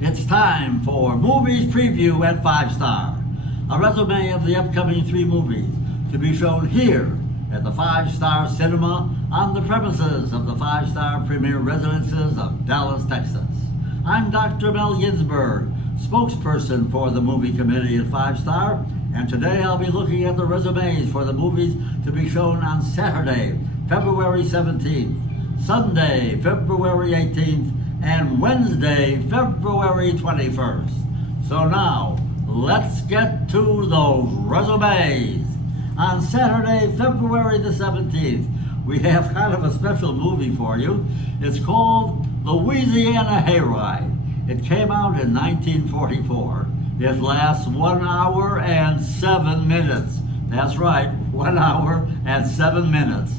It's time for Movies Preview at 5 Star, a resume of the upcoming 3 movies to be shown here at the 5 Star Cinema on the premises of the 5 Star Premier Residences of Dallas, Texas. I'm Dr. Mel Ginsberg, spokesperson for the movie committee at 5 Star, and today I'll be looking at the resumes for the movies to be shown on Saturday, February 17th, Sunday, February 18th, and Wednesday, February 21st. So now, let's get to those resumes. On Saturday, February the 17th, we have kind of a special movie for you. It's called Louisiana Hayride. It came out in 1944. It lasts 1 hour and 7 minutes. That's right, 1 hour and 7 minutes.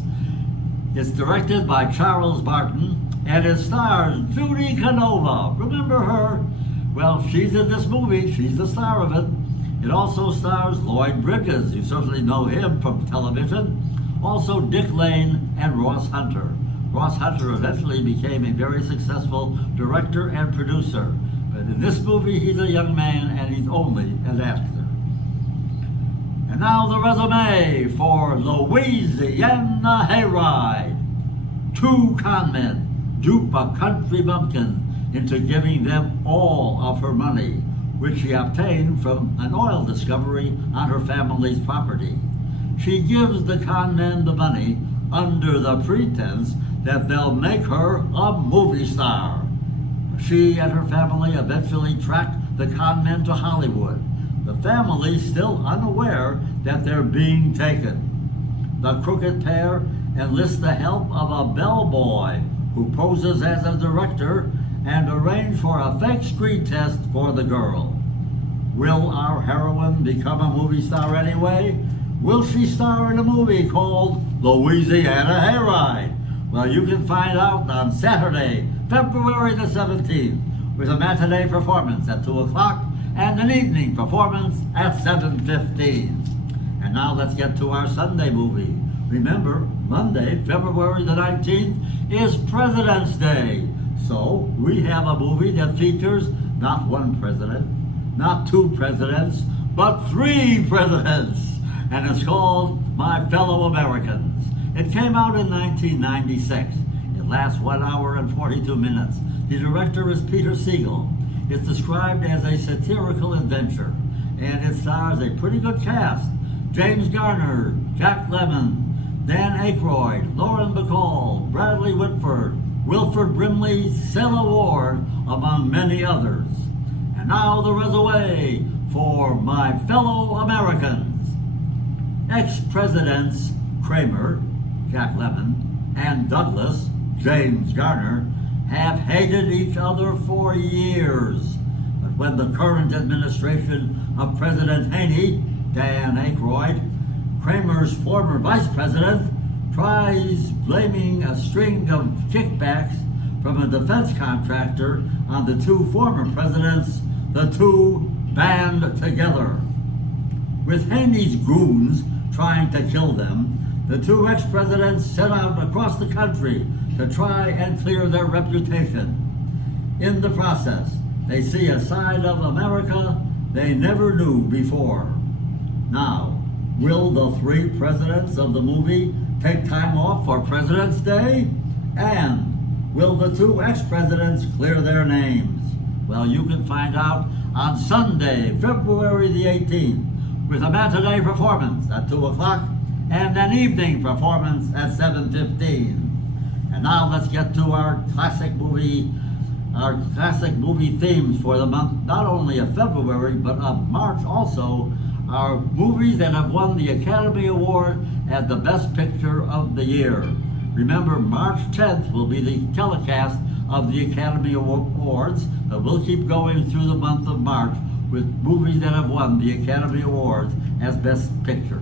It's directed by Charles Barton, and it stars Judy Canova. Remember her? Well, she's in this movie. She's the star of it. It also stars Lloyd Bridges. You certainly know him from television. Also Dick Lane and Ross Hunter. Ross Hunter eventually became a very successful director and producer. But in this movie, he's a young man and he's only an actor. And now the resume for Louisiana Hayride. 2 conmen dupe a country bumpkin into giving them all of her money, which she obtained from an oil discovery on her family's property. She gives the con men the money under the pretense that they'll make her a movie star. She and her family eventually track the con men to Hollywood, the family still unaware that they're being taken. The crooked pair enlist the help of a bellboy who poses as a director and arrange for a fake screen test for the girl. Will our heroine become a movie star anyway? Will she star in a movie called Louisiana Hayride? Well, you can find out on Saturday, February the 17th, with a matinee performance at 2 o'clock and an evening performance at 7:15. And now let's get to our Sunday movie. Remember, Monday, February the 19th, is President's Day. So we have a movie that features not 1 president, not 2 presidents, but 3 presidents. And it's called My Fellow Americans. It came out in 1996. It lasts 1 hour and 42 minutes. The director is Peter Siegel. It's described as a satirical adventure, and it stars a pretty good cast. James Garner, Jack Lemmon, Dan Aykroyd, Lauren Bacall, Bradley Whitford, Wilford Brimley, Cilla Ward, among many others. And now the resume for My Fellow Americans. Ex-presidents Kramer, Jack Lemmon, and Douglas, James Garner, have hated each other for years. But when the current administration of President Haney, Dan Aykroyd, Kramer's former vice president, tries blaming a string of kickbacks from a defense contractor on the 2 former presidents, the 2 band together. With Haney's goons trying to kill them, the 2 ex-presidents set out across the country to try and clear their reputation. In the process, they see a side of America they never knew before. Now, will the 3 presidents of the movie take time off for President's Day? And will the 2 ex-presidents clear their names? Well, you can find out on Sunday, February the 18th, with a matinee performance at 2 o'clock and an evening performance at 7:15. And now let's get to our classic movie themes for the month, not only of February, but of March also. Our movies that have won the Academy Award as the Best Picture of the Year. Remember, March 10th will be the telecast of the Academy Awards, but we'll keep going through the month of March with movies that have won the Academy Awards as Best Pictures.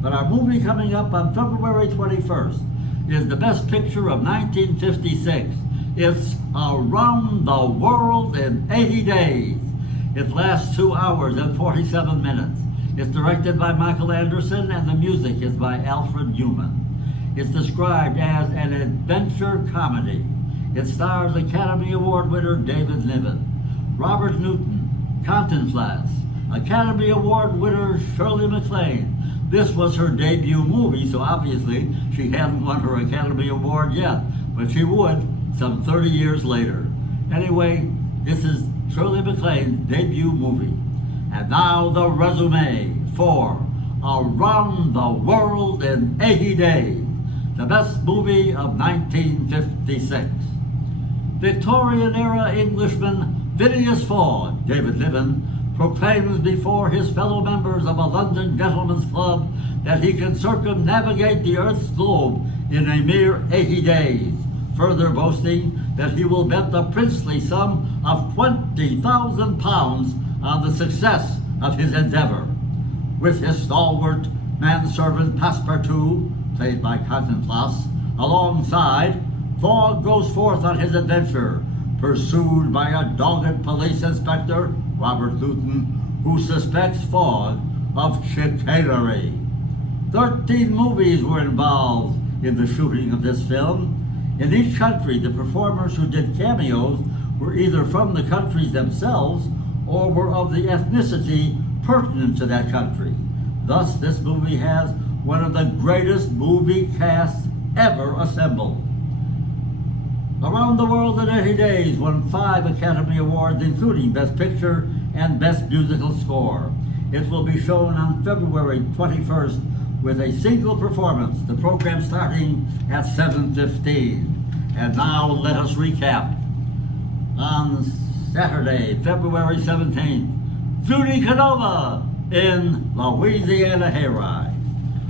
But our movie coming up on February 21st is the Best Picture of 1956. It's Around the World in 80 Days. It lasts 2 hours and 47 minutes. It's directed by Michael Anderson and the music is by Alfred Newman. It's described as an adventure comedy. It stars Academy Award winner David Niven. Robert Newton, Cantinflas, Academy Award winner Shirley MacLaine. This was her debut movie, so obviously she hadn't won her Academy Award yet, but she would some 30 years later. Anyway, this is Shirley MacLaine's debut movie. And now the resume for Around the World in 80 Days, the best movie of 1956. Victorian-era Englishman Phineas Fogg, David Niven, proclaims before his fellow members of a London gentlemen's club that he can circumnavigate the Earth's globe in a mere 80 days, further boasting that he will bet the princely sum of £20,000 on the success of his endeavor. With his stalwart manservant Passepartout, played by Cantinflas, alongside, Fogg goes forth on his adventure, pursued by a dogged police inspector, Robert Newton, who suspects Fogg of chicanery. 13 movies were involved in the shooting of this film. In each country, the performers who did cameos were either from the countries themselves or were of the ethnicity pertinent to that country. Thus, this movie has one of the greatest movie casts ever assembled. Around the World in 80 Days won 5 Academy Awards, including Best Picture and Best Musical Score. It will be shown on February 21st with a single performance, the program starting at 7:15. And now let us recap. On Saturday, February 17th, Judy Canova in Louisiana Hayride.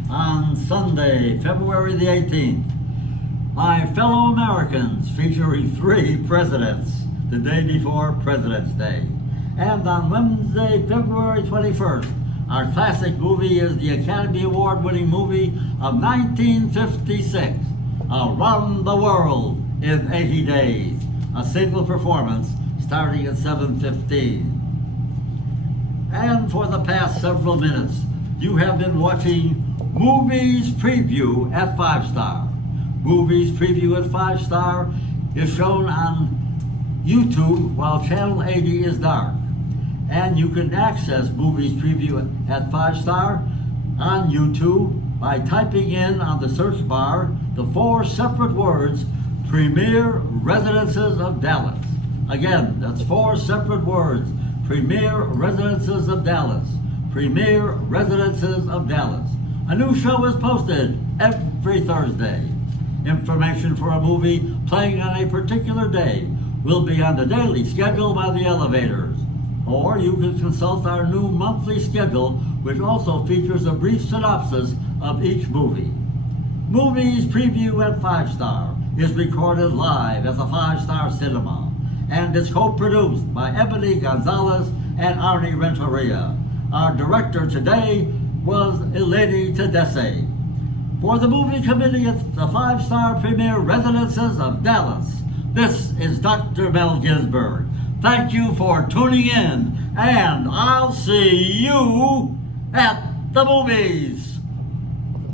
On Sunday, February the 18th, My Fellow Americans, featuring 3 presidents, the day before President's Day. And on Wednesday, February 21st, our classic movie is the Academy Award-winning movie of 1956, Around the World in 80 Days, a single performance starting at 7:15. And for the past several minutes, you have been watching Movies Preview at 5 Star. Movies Preview at 5 Star is shown on YouTube while Channel 80 is dark. And you can access Movies Preview at 5 Star on YouTube by typing in on the search bar the 4 separate words, Premier Residences of Dallas. Again, that's 4 separate words, Premier Residences of Dallas. Premier Residences of Dallas. A new show is posted every Thursday. Information for a movie playing on a particular day will be on the daily schedule by the Elevators. Or you can consult our new monthly schedule, which also features a brief synopsis of each movie. Movies Preview at 5 Star is recorded live at the 5 Star Cinema, and is co-produced by Ebony Gonzalez and Arnie Renteria. Our director today was Eleni Tedesse. For the movie committee at the 5 Star Premier Residences of Dallas, this is Dr. Mel Ginsberg. Thank you for tuning in, and I'll see you at the movies.